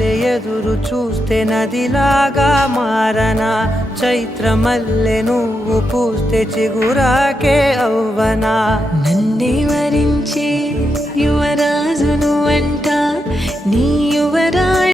మల్లె ఎదురు చూస్తే నదిలాగా మారనా, చైత్రమల్లె నువ్వు పూస్తే చిగురాకే అవ్వనా. నన్నే వరించే యువరాజును అంట, నీ